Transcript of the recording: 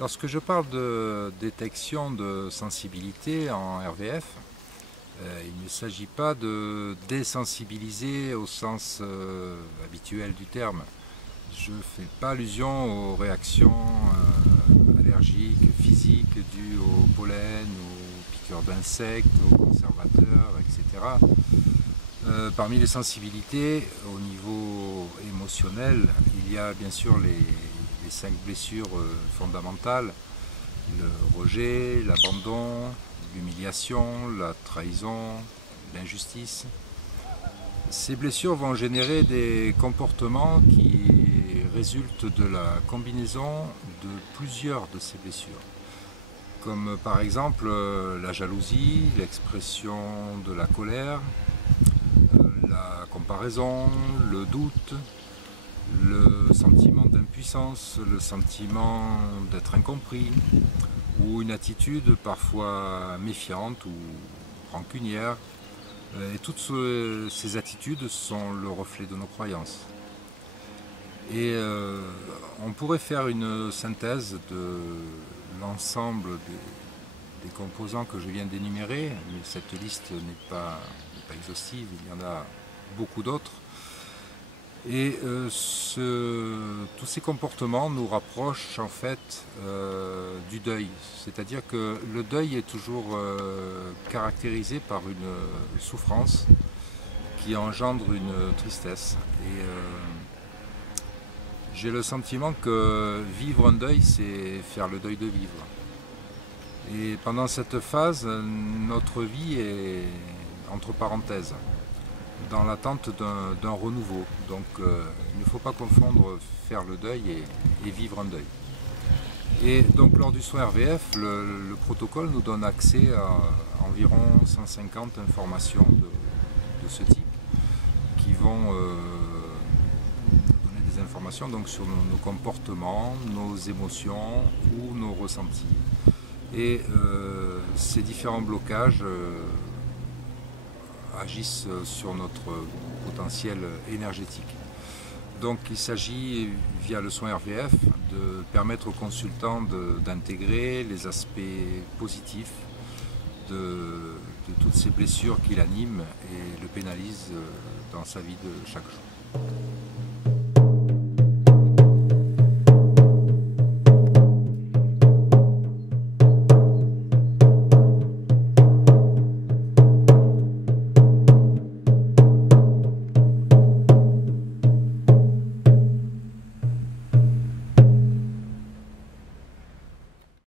Lorsque je parle de détection de sensibilité en RVF, il ne s'agit pas de désensibiliser au sens habituel du terme. Je ne fais pas allusion aux réactions allergiques, physiques dues au pollen, aux piqûres d'insectes, aux conservateurs, etc. Parmi les sensibilités, au niveau émotionnel, il y a bien sûr les 5 blessures fondamentales: le rejet, l'abandon, l'humiliation, la trahison, l'injustice. Ces blessures vont générer des comportements qui résultent de la combinaison de plusieurs de ces blessures, comme par exemple la jalousie, l'expression de la colère, la comparaison, le doute, le sentiment d'impuissance, le sentiment d'être incompris, ou une attitude parfois méfiante ou rancunière. Et toutes ces attitudes sont le reflet de nos croyances. Et on pourrait faire une synthèse de l'ensemble des composants que je viens d'énumérer, mais cette liste n'est pas exhaustive, il y en a beaucoup d'autres. Et tous ces comportements nous rapprochent en fait du deuil. C'est-à-dire que le deuil est toujours caractérisé par une souffrance qui engendre une tristesse. Et j'ai le sentiment que vivre un deuil, c'est faire le deuil de vivre. Et pendant cette phase, notre vie est entre parenthèses, dans l'attente d'un renouveau. Donc il ne faut pas confondre faire le deuil et vivre un deuil. Et donc lors du soin RVF, le protocole nous donne accès à environ 150 informations de ce type qui vont donner des informations donc, sur nos comportements, nos émotions ou nos ressentis. Et ces différents blocages agissent sur notre potentiel énergétique. Donc il s'agit, via le soin RVF, de permettre aux consultants d'intégrer les aspects positifs de toutes ces blessures qui l'animent et le pénalisent dans sa vie de chaque jour.